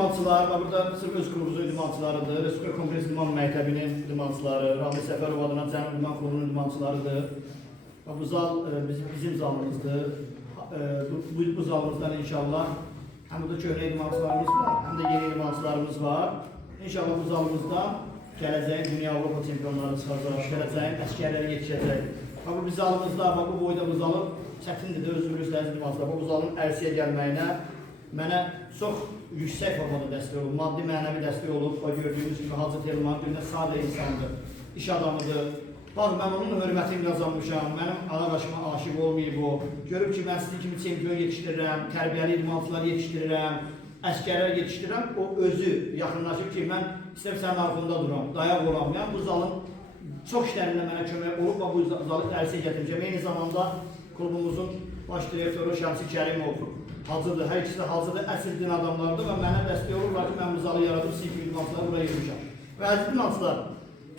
idmançılar, burada sırf öz klubumuzun idmançılarıdır, Respublika Kompleks İdman Məktəbinin idmançıları, Rahmi Səfərov adına Cənub İdman Klubunun idmançılarıdır. Bu zal bizim zalımızdır. Bu zalımızdan inşallah hem burada köhnə idmançılarımız var, hem de yeni idmançılarımız var. İnşallah bu zalımızdan gələcəyin Dünya Avropa çempionları çıxacaq, gələcəyin əskərləri yetişəcək. Bu biz zalımızda, bu boyda bu zalım çətindir də, özünüz bilirsiniz idmançılar. Bu zalın ərsiyə gəlməyinə mənə çox yüksək formada dəstək olub, maddi mənəvi dəstək olub. Gördüyünüz kimi Hacı Telman bir sadə insandır, iş adamıdır. Bax, mən onun hörmətini qazanmışam, mənim ana-qaşıma aşıq olmayıb o. Görüb ki, mən sizin kimi çempion yetişdirirəm, tərbiyəli idmançılar yetişdirirəm, əskərlər yetişdirirəm. O özü yaxınlaşıb ki, mən istəyib sənin arxında duram, dayaq olam. Yəni, bu zalın çox işlərində mənə kömək olub və bu zalı ərsiyə gətirmişəm. Eyni zamanda klubumuzun baş direktoru Şəmsi Kərimov Hacıdır, hər ikisi də Hacıdır, əsl din adamlardır və mənə dəstək olurlar ki, mən bu zalı yaradım, sizin kimi idmançıları buraya yürmüşəm. Və əziz idmançılar,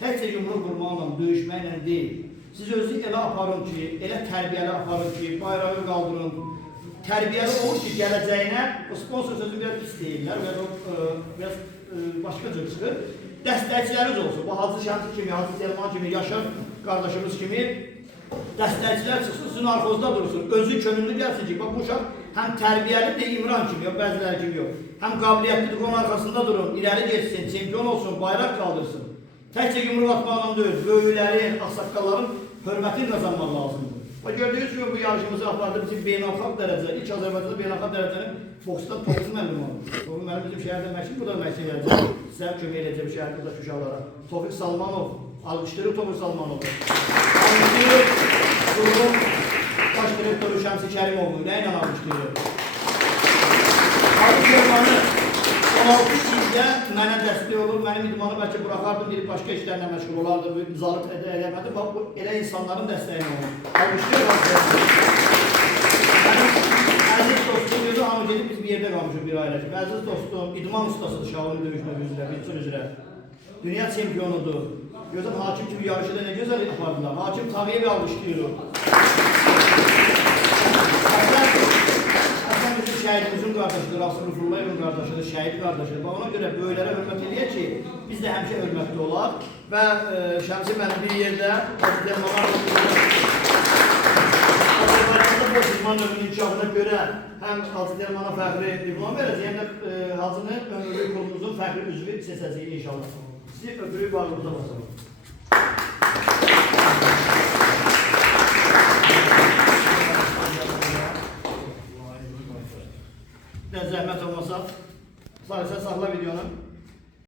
təkcə yumruq vurmaqla, döyüşməklə deyil. Siz özü elə aparın ki, elə tərbiyəli aparın ki, bayrağı qaldırın, tərbiyəli olur ki, gələcəyinə, o sponsor sözü biraz pis deyirlər və biraz başqa cür çıxır. Dəstəkçiləriniz olsun, bu Hacı Şəmsi kimi, Hacı Telman kimi, Yaşar qardaşımız kimi dəstəkçilər çıxsın, sizin arxozda dursun, özü könüllü gəlsin ki, bu uşaq həm tərbiyəlidir, İmran kimi yox, bəziləri kimi yox, həm qabiliyyətlidir, onun arxasında durun, irəli geçsin, çempion olsun, bayraq qaldırsın. Təkcə yumruq atmaqla deyil, böyüklərin, ağsaqqalların hörmətini qazanmaq lazımdır. Gördüyünüz gibi bu yarışımızı apardı bizim beynəlxalq dərəcə, ilk Azərbaycanda beynəlxalq dərəcənin boksda Tofiq müəllim oldu. Tofiq müəllim bizim şəhərdə məşqçi, bu da məşqçi gələcək. Sizə kömək edəcək bu şəhərdəki uşaqlara. Tofiq Salmanov, alqışlayırıq Tofiq Salmanovu. Alqışlayırıq qrumun baş direktoru Şəmsi Kərimovu, nə ilə alqışlayırıq? Hacı Telmanı 16 ildə mənə dəstək olur, mənim idmanı bəlkə buraxardım, bir başqa işlərlə məşğul olardı, zalıt eləmədi, bax bu elə insanların dəstəyini olur. Almışdır, mənim əziz dostum, gözü hamı gedib biz bir yerdə qalmışıq bir ailə kimi. Əziz dostum, idman ustasıdır Şaolin döyüşmək üzrə, bilsin üzrə. Dünya çempionudur. Gözüm hakim kimi yarışıda nə gözəl apardılar. Hakim Tağıyevi almışdırıq. Şəhidimizin qardaşıdır, Rasul Rufullayevin qardaşıdır, şəhid qardaşıdır. Ona görə böyüklərə hörmət eləyək ki, biz də həmişə hörmətli olaq və Şəmsi mənim bir yerdə Azərbaycanda boş idman növünün inkişafına görə həm Hacı Telmana fəxri diplom verəcək, həm də Hacını ömürlük klubumuzun fəxri üzvü seçəcəyik inşallah. Sizi ömürlük varlığımıza basalım. Zəhmət olmasa, saxla videonu.